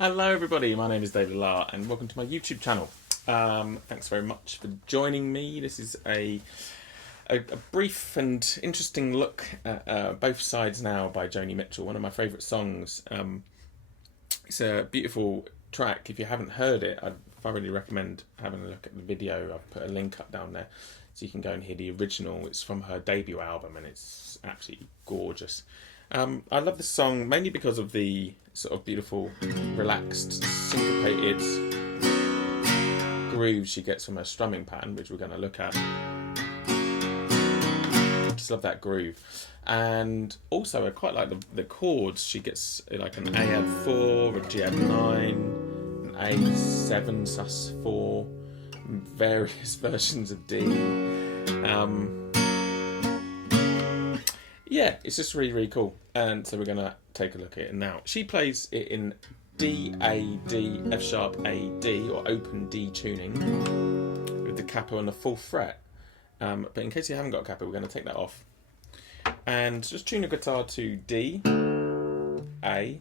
Hello everybody, my name is Delarre and welcome to my YouTube channel. Thanks very much for joining me. This is a brief and interesting look at Both Sides Now by Joni Mitchell, one of my favourite songs. It's a beautiful track. If you haven't heard it, I'd thoroughly recommend having a look at the video. I've put a link up down there so you can go and hear the original. It's from her debut album and it's absolutely gorgeous. I love this song mainly because of the sort of beautiful, relaxed, syncopated groove she gets from her strumming pattern, which we're going to look at. Just love that groove. And also I quite like the chords. She gets like an A-add4, a G-add9, an A7 sus4, various versions of D. Yeah, it's just really, really cool. And so we're going to take a look at it now. She plays it in D, A, D, F sharp, A, D, or open D tuning with the capo on the 4th fret. But in case you haven't got a capo, we're going to take that off. And just tune the guitar to D, A,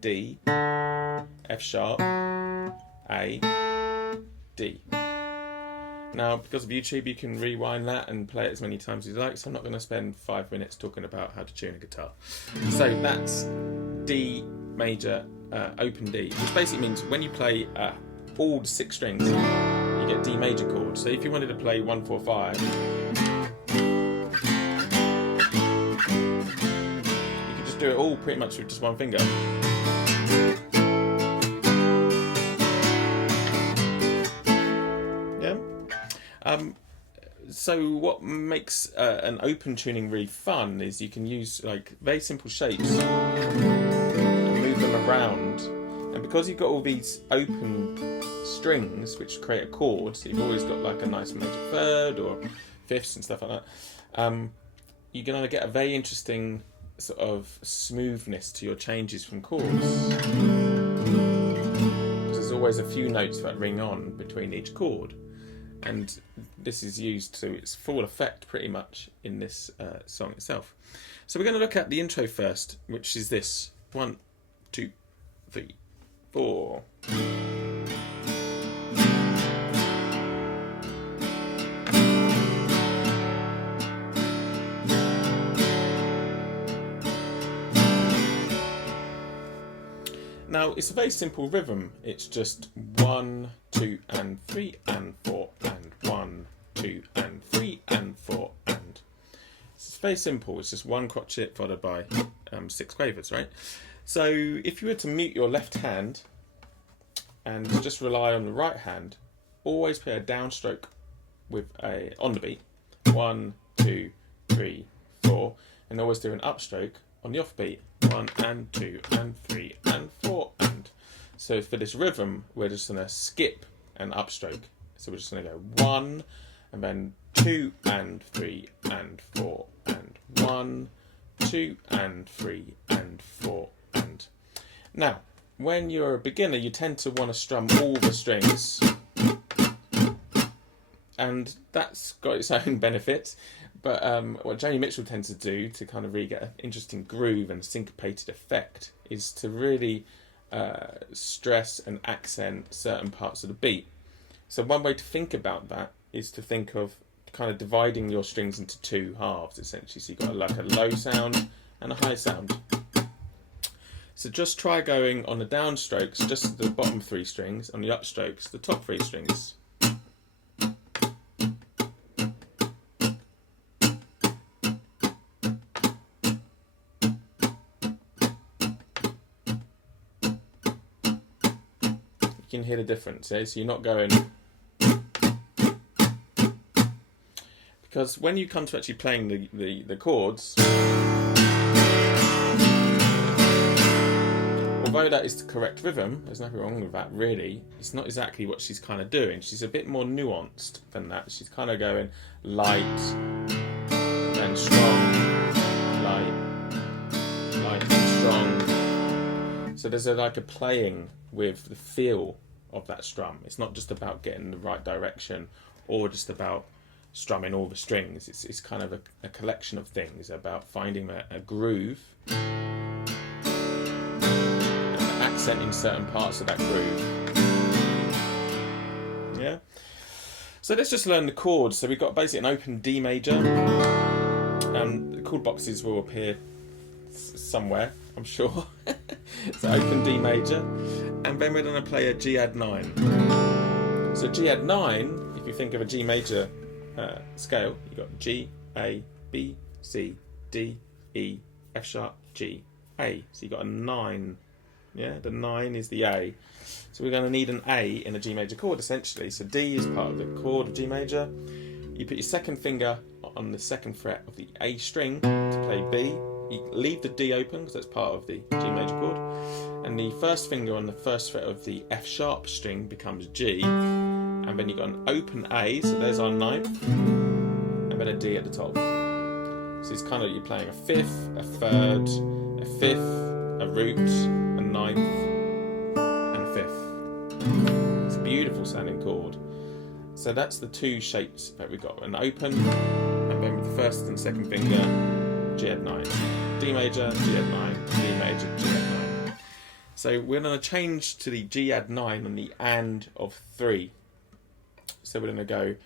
D, F sharp, A, D. Now, because of YouTube, you can rewind that and play it as many times as you like, so I'm not going to spend 5 minutes talking about how to tune a guitar. So that's D major open D, which basically means when you play all the 6 strings, you get D major chords. So if you wanted to play 1, 4, 5, you can just do it all pretty much with just one finger. So what makes an open tuning really fun is you can use like very simple shapes and move them around, and because you've got all these open strings which create a chord, so you've always got like a nice major third or fifths and stuff like that, you're going to get a very interesting sort of smoothness to your changes from chords, because there's always a few notes that ring on between each chord. And this is used to its full effect pretty much in this song itself. So we're going to look at the intro first, which is this. 1, 2, 3, 4. Now, it's a very simple rhythm. It's just 1, 2, and 3, and 4, and 1, 2, and 3, and 4, and. It's very simple. It's just one crotchet followed by 6 quavers, right? So if you were to mute your left hand and just rely on the right hand, always play a downstroke with on the beat. 1, 2, 3, 4, and always do an upstroke on the offbeat. 1 and 2 and 3 and 4 and. So for this rhythm, we're just going to skip an upstroke. So we're just going to go 1 and then 2 and 3 and 4 and 1, 2 and 3 and 4 and. Now, when you're a beginner, you tend to want to strum all the strings, and that's got its own benefits. But what Joni Mitchell tends to do to kind of really get an interesting groove and syncopated effect is to really stress and accent certain parts of the beat. So one way to think about that is to think of kind of dividing your strings into 2 halves, essentially. So you've got like a low sound and a high sound. So just try going on the downstrokes, just the bottom 3 strings, on the upstrokes, the top 3 strings. You can hear the difference, eh? So you're not going, because when you come to actually playing the chords, although that is the correct rhythm, there's nothing wrong with that really, it's not exactly what she's kind of doing. She's a bit more nuanced than that. She's kind of going light, then strong, light, and strong. So there's like a playing with the feel of that strum. It's not just about getting the right direction or just about strumming all the strings. It's kind of a collection of things about finding a groove and accent in certain parts of that groove. Yeah. So let's just learn the chords. So we've got basically an open D major. The chord boxes will appear somewhere, I'm sure. So open D major, and then we're going to play a G add 9. So G add 9, if you think of a G major scale, you've got G, A, B, C, D, E, F sharp, G, A. So you've got a 9. Yeah, the 9 is the A. So we're going to need an A in a G major chord essentially. So D is part of the chord of G major. You put your second finger on the second fret of the A string to play B. You leave the D open because that's part of the G major chord. And the first finger on the first fret of the F sharp string becomes G. And then you've got an open A, so there's our 9th. And then a D at the top. So it's kind of, you're playing a 5th, a 3rd, a 5th, a root, a 9th, and a 5th. It's a beautiful sounding chord. So that's the two shapes that we've got: an open, and then with the first and second finger, G add 9, D major, G add 9, D major, G add 9. So we're going to change to the G add 9 on the and of 3. So we're going to go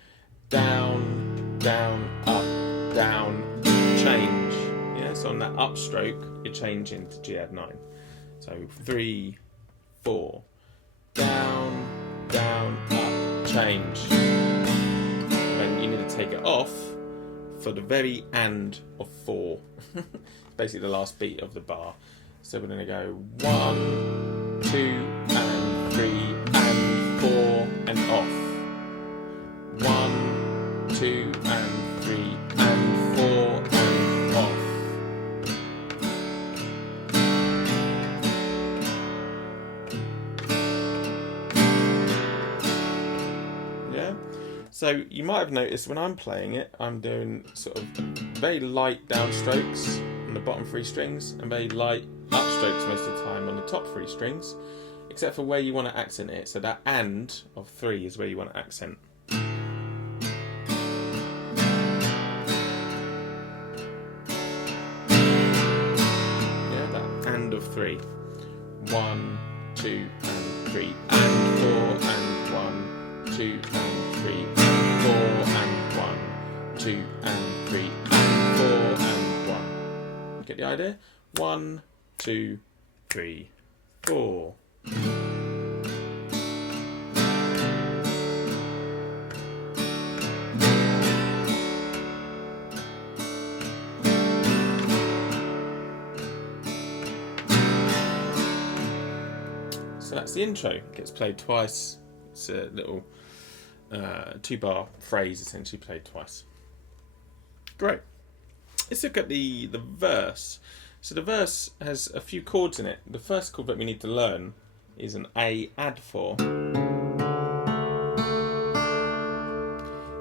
down, down, up, down, change. Yeah. So on that upstroke, you're changing to G add 9. So 3, 4, down, down, up, change. And then you need to take it off for the very end of 4. It's basically the last beat of the bar. So we're going to go 1, 2, and 3, and 4, and off. 1, 2, and 3, and 4, and off. So you might have noticed when I'm playing it, I'm doing sort of very light downstrokes on the bottom 3 strings and very light upstrokes most of the time on the top 3 strings, except for where you want to accent it. So that and of 3 is where you want to accent. Yeah, that and of 3. 1, 2, and 3, and 4, and 1, 2, and 3, and 4, and 1, 2, and 3, and 4, and 1. Get the idea? 1, 2, 3, 4. So that's the intro. It gets played twice. It's a little 2-bar phrase essentially played twice. Great. Let's look at the verse. So the verse has a few chords in it. The first chord that we need to learn is an A add 4.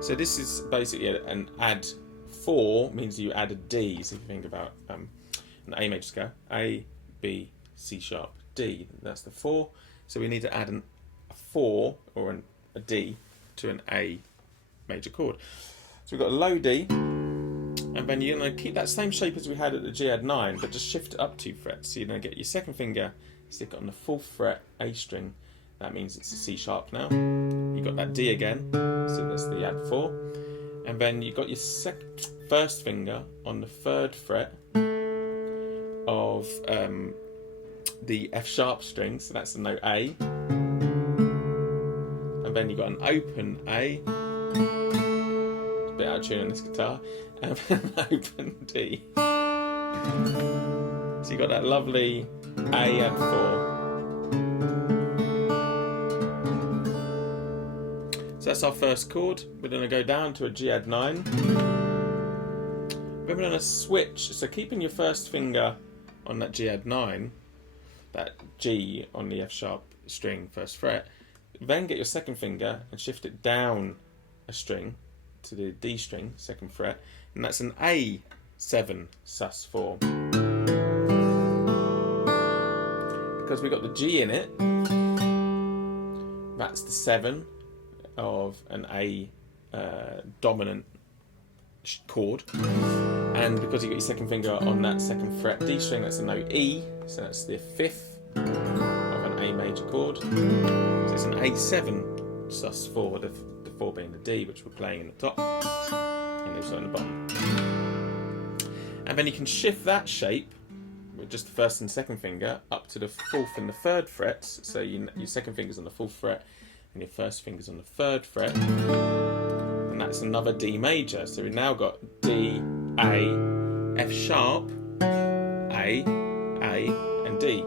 So this is basically an add 4 means you add a D. So if you think about an A major scale, A, B, C sharp, D. That's the 4. So we need to add a 4 or a D to an A major chord. So we've got a low D, and then you're going to keep that same shape as we had at the G add 9, but just shift it up 2 frets. So you're going to get your second finger, stick it on the 4th fret A string. That means it's a C sharp now. You've got that D again, so that's the add 4. And then you've got your first finger on the 3rd fret of the F sharp string, so that's the note A. And then you've got an open A. It's a bit out of tune on this guitar. And then an open D. So you've got that lovely A add 4. So that's our first chord. We're going to go down to a G add 9. Then we're going to switch. So keeping your first finger on that G add 9, that G on the F sharp string, 1st fret, then get your second finger and shift it down a string to the D string, 2nd fret, and that's an A7 sus4. Because we've got the G in it, that's the 7 of an A dominant chord, and because you got your second finger on that 2nd fret D string, that's a note E, so that's the 5th of an A major chord. So it's an A7 sus4, the 4 being the D, which we're playing in the top, and also in the bottom. And then you can shift that shape with just the first and second finger up to the 4th and the 3rd frets. So your second finger's on the 4th fret and your first finger's on the 3rd fret. And that's another D major. So we've now got D, A, F sharp, A, and D.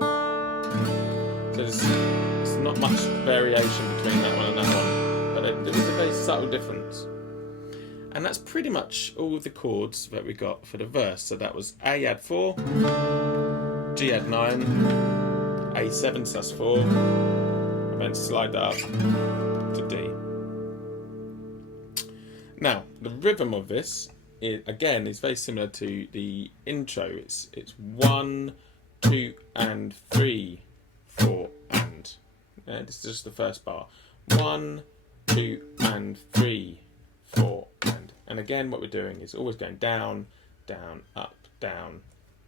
So there's not much variation between that one and that one, but there is a very subtle difference. And that's pretty much all the chords that we got for the verse. So that was A add 4, G add 9, A7 sus4, and then slide that up to D. Now, the rhythm of this, again, is very similar to the intro. It's 1, 2, and 3, 4, and. This is just the first bar. 1, 2, and 3, 4, and again, what we're doing is always going down, down, up, down,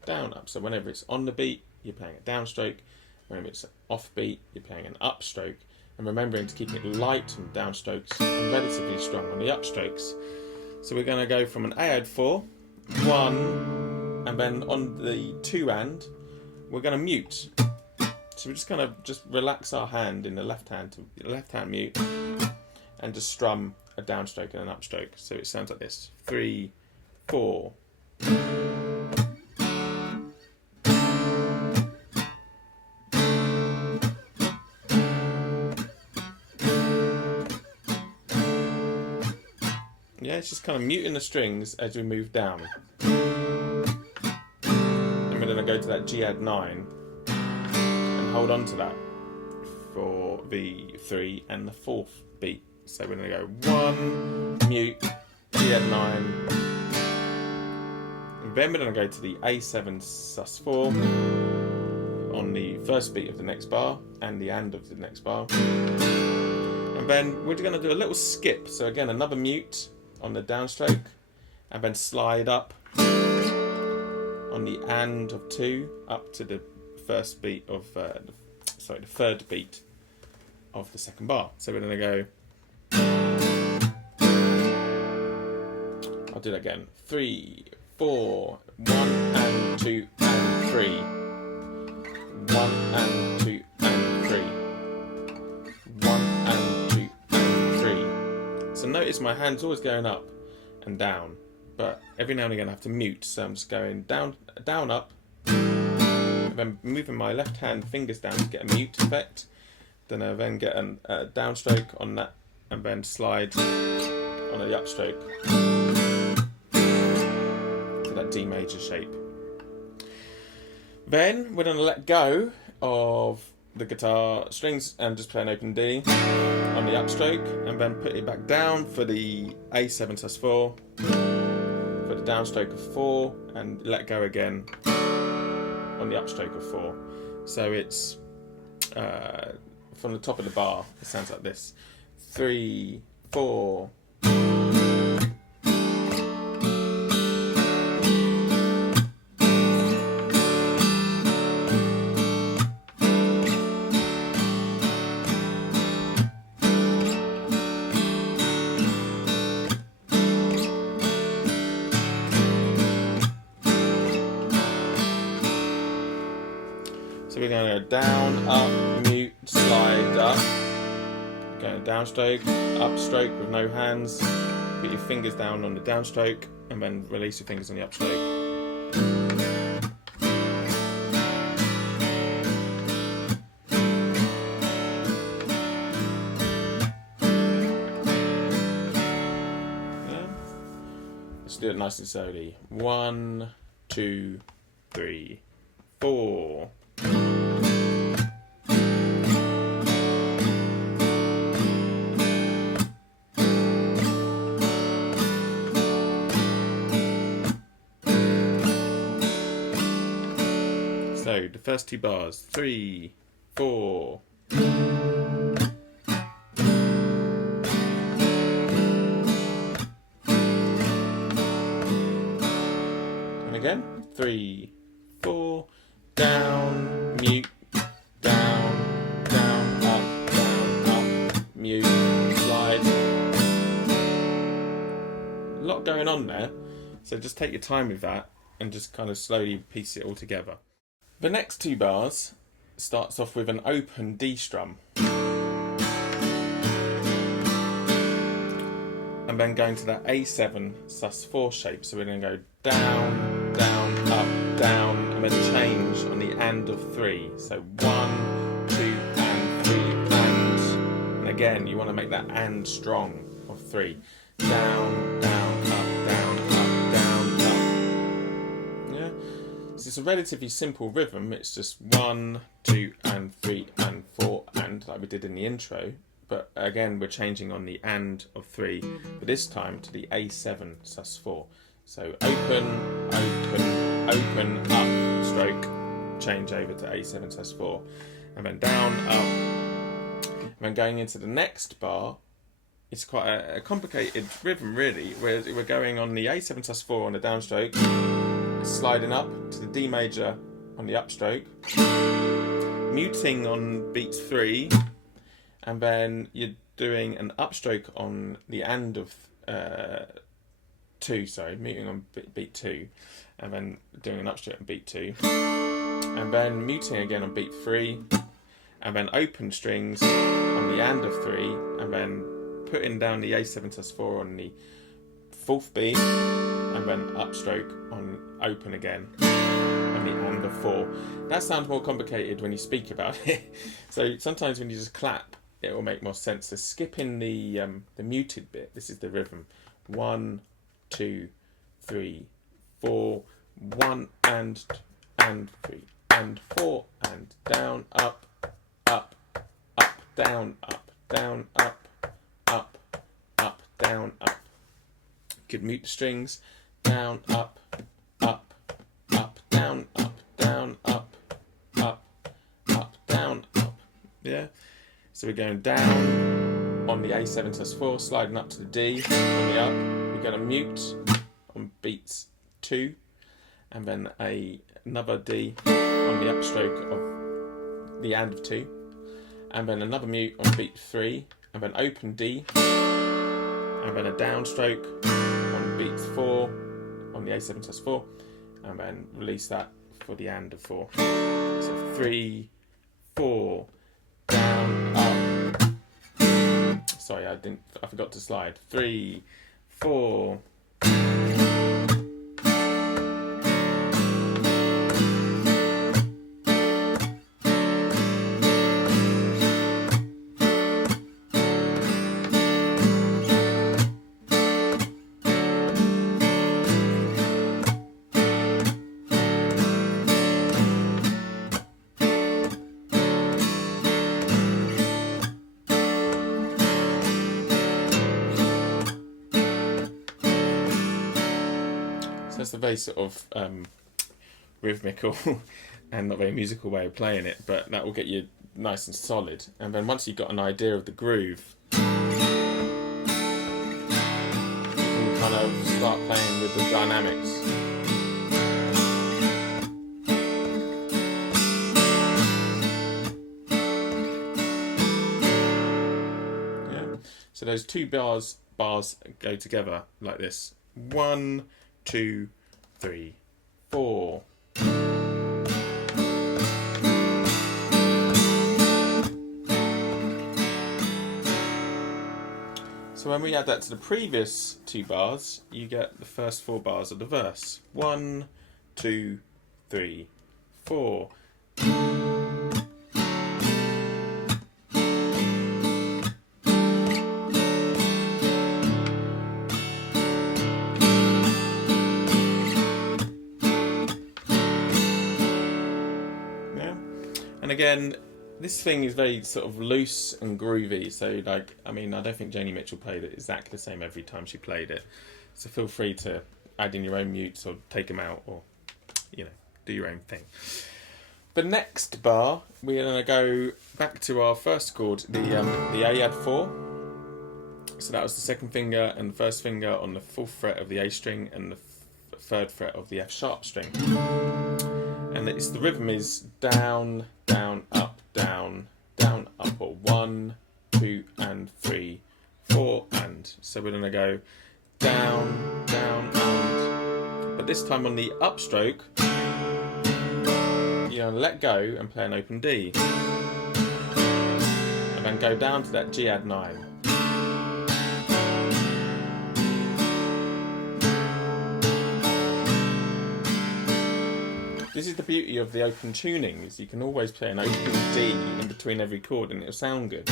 down, up. So whenever it's on the beat, you're playing a downstroke. Whenever it's off beat, you're playing an upstroke. And remembering to keep it light on downstrokes and relatively strong on the upstrokes. So we're going to go from an A add 4, 1, and then on the 2 and, we're going to mute. So we're just going to relax our hand in the left hand mute, and just strum a downstroke and an upstroke. So it sounds like this: 3, 4. Yeah, it's just kind of muting the strings as we move down. And we're going to go to that G add 9 and hold on to that for the 3 and the 4th beat. So we're going to go 1, mute, G add 9, and then we're going to go to the A7 sus4 on the first beat of the next bar and the and of the next bar. And then we're going to do a little skip. So again, another mute on the downstroke, and then slide up on the and of 2 up to the first beat of the 3rd beat of the second bar. So we're going to go. I'll do that again. 3, 4, 1 and 2 and 3. 1 and 2 and 3. 1 and 2 and 3. So notice my hand's always going up and down, but every now and again I have to mute. So I'm just going down, down, up, and then moving my left hand fingers down to get a mute effect. Then I get a downstroke on that, and then slide on the upstroke. That D major shape. Then we're going to let go of the guitar strings and just play an open D on the upstroke, and then put it back down for the A7 sus4, for the downstroke of 4, and let go again on the upstroke of 4. So it's from the top of the bar, it sounds like this: 3, 4. So we're going to go down, up, mute, slide up. Going downstroke, upstroke with no hands. Put your fingers down on the downstroke, and then release your fingers on the upstroke. Yeah. Let's do it nice and slowly. 1, 2, 3, 4. So the first 2 bars: 3, 4. And again, 3, 4. Down, mute, down, lot going on there, so just take your time with that and just kind of slowly piece it all together. The next 2 bars starts off with an open D strum, and then going to that A7 sus4 shape. So we're going to go down, down, up, down, and then change on the and of 3. So 1, 2, and 3, and again you want to make that and strong of 3. Down, down, up, down, up, down, up. Yeah. So it's a relatively simple rhythm. It's just 1, 2, and 3, and 4, and like we did in the intro. But again, we're changing on the and of 3, but this time to the A7 sus4. So open, open, open, up, stroke, change over to A7 sus4, and then down, up. And then going into the next bar, it's quite a complicated rhythm really, where we're going on the A7 sus4 on the downstroke, sliding up to the D major on the upstroke, muting on beat 3, and then you're doing an upstroke on the and of 2, muting on beat 2, and then doing an upstroke on beat 2, and then muting again on beat 3, and then open strings on the and of 3, and then putting down the A7 sus4 on the 4th beat, and then upstroke on open again on the and of 4. That sounds more complicated when you speak about it. So sometimes when you just clap, it will make more sense. So skipping the muted bit, this is the rhythm. 1, 2, 3, 4, 1 and 3 and 4 and down, up, up, up, down, up, down, up, up, up, down, up. You could mute the strings. Down, up, up, up, down, up, down, up, up, up, down, up. Yeah. So we're going down on the A7 sus4, sliding up to the D on the up. We're going to mute on beats 2, and then another D on the upstroke of the and of 2, and then another mute on beat 3, and then open D, and then a downstroke on beat 4 on the A7 sus4, and then release that for the and of 4. So 3, 4, down, up. Sorry, I forgot to slide. 3, 4. That's a very sort of rhythmical and not very musical way of playing it, but that will get you nice and solid. And then once you've got an idea of the groove, you can kind of start playing with the dynamics. Yeah. So those 2 bars go together like this. 1, 2, 3, 4. So when we add that to the previous 2 bars, you get the first 4 bars of the verse. 1, 2, 3, 4. And again, this thing is very sort of loose and groovy. So, like, I mean, I don't think Joni Mitchell played it exactly the same every time she played it. So feel free to add in your own mutes or take them out, or, you know, do your own thing. The next bar, we're going to go back to our first chord, the A add 4. So that was the 2nd finger and the 1st finger on the 4th fret of the A string and the 3rd fret of the F sharp string. And the rhythm is down, down, up, down, down, up, or 1, 2, and 3, 4, and. So we're going to go down, down, and. But this time on the upstroke, you're going to let go and play an open D. And then go down to that G add 9. This is the beauty of the open tuning, is you can always play an open D in between every chord and it'll sound good.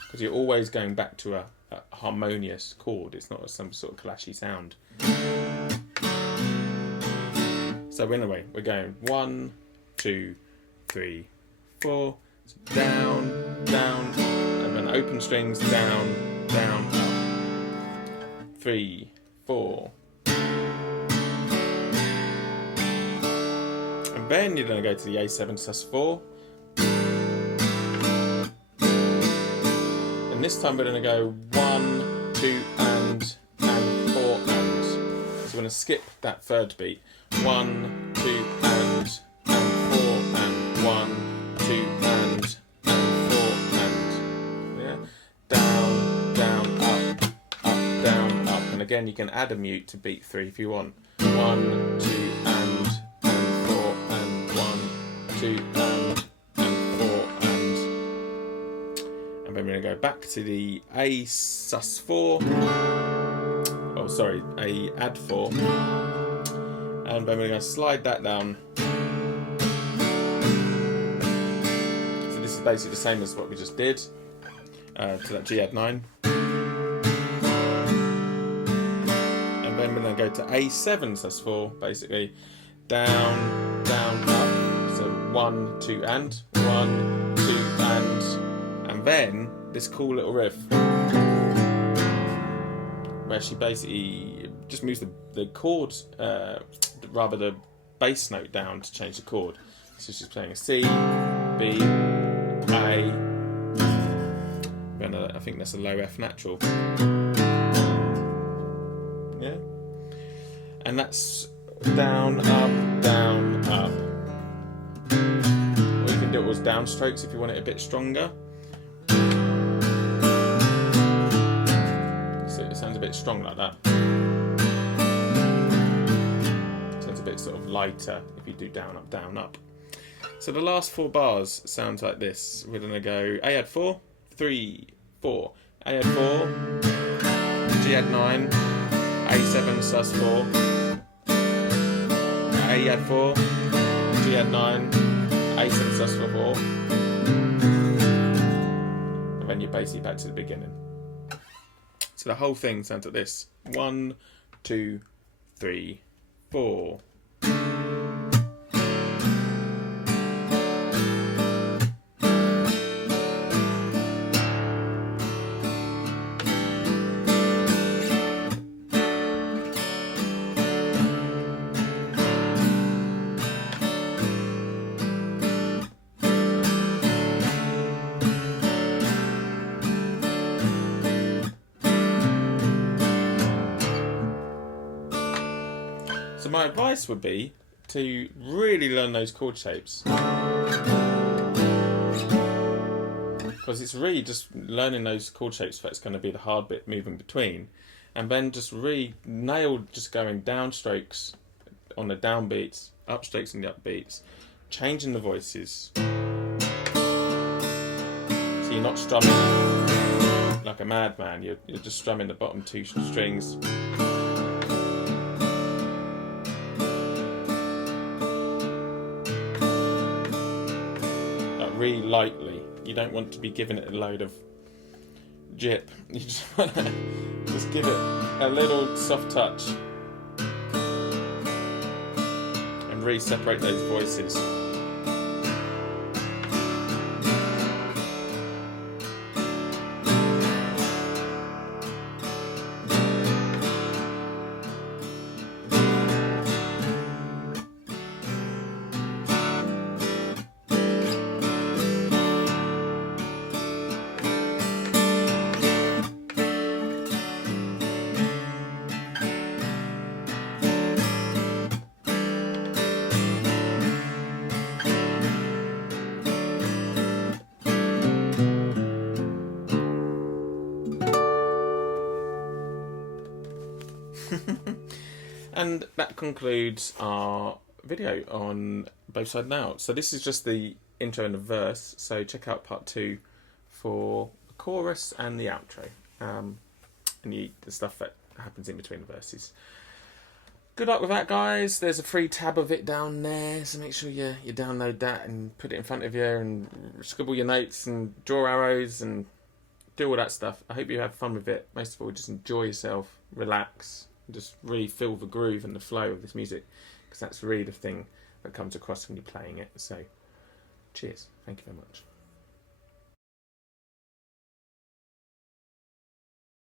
Because you're always going back to a harmonious chord, it's not some sort of clashy sound. So anyway, we're going 1, 2, 3, 4, so down, down, and then open strings, down, down, up. 3, 4. And then you're going to go to the A7 sus4. And this time we're going to go 1, 2, and 4, and. So we're going to skip that third beat. 1, 2, and 4, and 1, 2, and 4, and. Yeah. Down, down, up, down, up. And again, you can add a mute to beat 3 if you want. 1, 2, and 4, and 1, 2, and 4, and. And then we're going to go back to the A sus4. Oh, sorry, A add 4. And then we're going to slide that down. So this is basically the same as what we just did to that G add 9. And then we're going to go to A7 sus4, basically down, down, up. So 1, 2, and 1, 2, and then this cool little riff where she basically just moves the chord, rather the bass note down to change the chord. So she's playing a C, B, A, and I think that's a low F natural. Yeah? And that's down, up, down, up. Or you can do it as downstrokes if you want it a bit stronger. So it sounds a bit strong like that. Sounds a bit sort of lighter if you do down, up, down, up. So the last 4 bars sounds like this. We're going to go A add 4, 3, 4. A add 4, G add 9, A7 sus 4. A add 4, G add 9, A7 sus 4. And then you're basically back to the beginning. So the whole thing sounds like this. 1, 2, 3, 4. So my advice would be to really learn those chord shapes, because it's really just learning those chord shapes that's going to be the hard bit moving between, and then just really nail just going downstrokes on the downbeats, upstrokes on the upbeats, changing the voices, so you're not strumming like a madman, you're just strumming the bottom 2 strings. Really lightly. You don't want to be giving it a load of jip. You just want to just give it a little soft touch and really separate those voices. And that concludes our video on both sides and out. So this is just the intro and the verse, so check out part 2 for the chorus and the outro, and the stuff that happens in between the verses. Good luck with that, guys. There's a free tab of it down there, so make sure you download that and put it in front of you and scribble your notes and draw arrows and do all that stuff. I hope you have fun with it. Most of all, just enjoy yourself, relax, and just really feel the groove and the flow of this music, because that's really the thing that comes across when you're playing it. So cheers. Thank you very much.